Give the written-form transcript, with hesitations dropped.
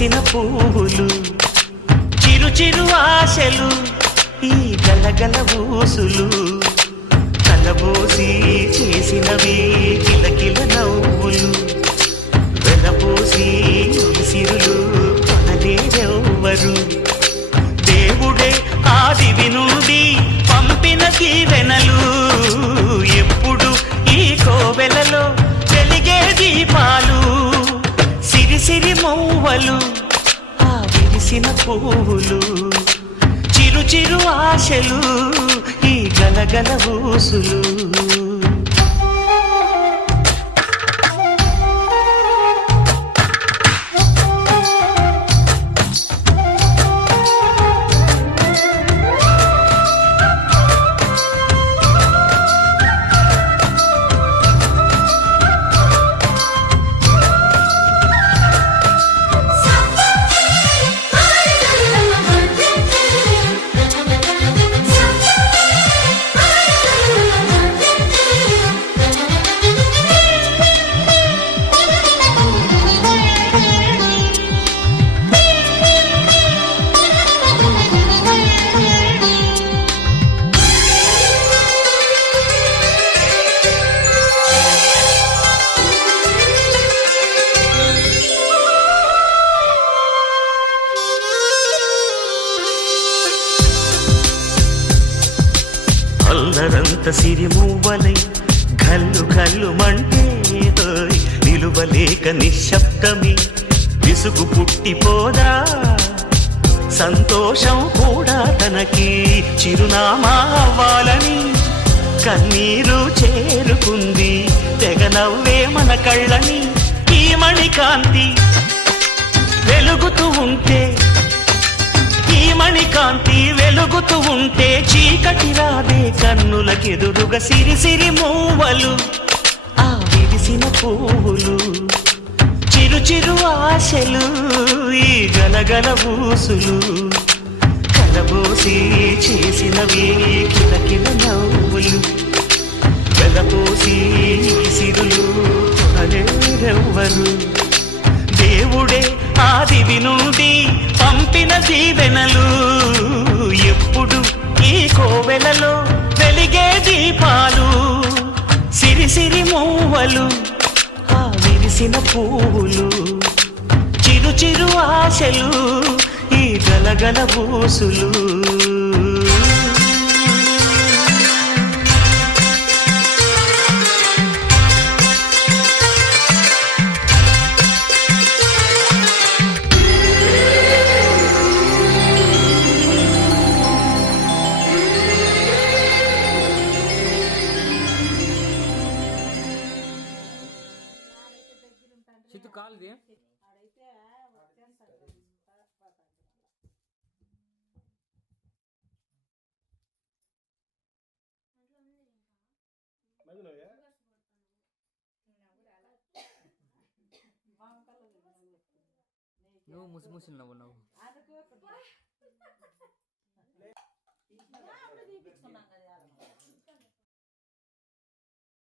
విరిసిన పువ్వులు, చిరు చిరు ఆశలు, ఈ గలగల ఊసులు, కలబోసి చేసినవి కిలకిల నవ్వులు, వెలబోసి సిరులు కొనలేరెవ్వరు. దేవుడే ఆదివి నుండి పంపిన దీవెనలు, ఎప్పుడు ఈ కోవెలలో వెలిగే దీపాలు, సిరి సిరి మౌవలు, ఆ విరిసిన పువ్వులు, చిరు చిరు ఆశలు, ఈ గలగల ఊసులు. అల్లరంత సిరిమువ్వలై గల్లు గల్లు మంటే నిలువలేక నిశ్శబ్దమి విసుగు పుట్టిపోదా, సంతోషం కూడా తనకి చిరునామా అవ్వాలని కన్నీరు చేరుకుంది, తెగ నవ్వే మన కళ్ళని. ఈ మణికాంతి వెలుగుతూ ఉంటే, ఈ మణికాంతి వెలుగుతూ ఉంటే చీకటి రాదే కన్నులకెదురుగా. సిరి సిరి మూవలు, ఆ విరిసిన పువ్వులు, చిరు చిరు ఆశలు, ఈ గలగల ఊసులు, కలబోసి చేసినవి కిలకిల నవ్వులు, వెలబోసి సిరులు కొనలేరెవ్వరు. దేవుడే ఆదివి నుండి పంపిన దీవెనలు, ఎప్పుడు ఈ కోవెలలో వెలిగే దీపాలు, సిరి సిరి మూవలు, ఆ విరిసిన పువ్వులు, చిరు చిరు ఆశలు, ఈ గలగల ఊసులు. చిత్తు కాలుది నువ్వు ముసి ముసి నవ్వు నవ్వు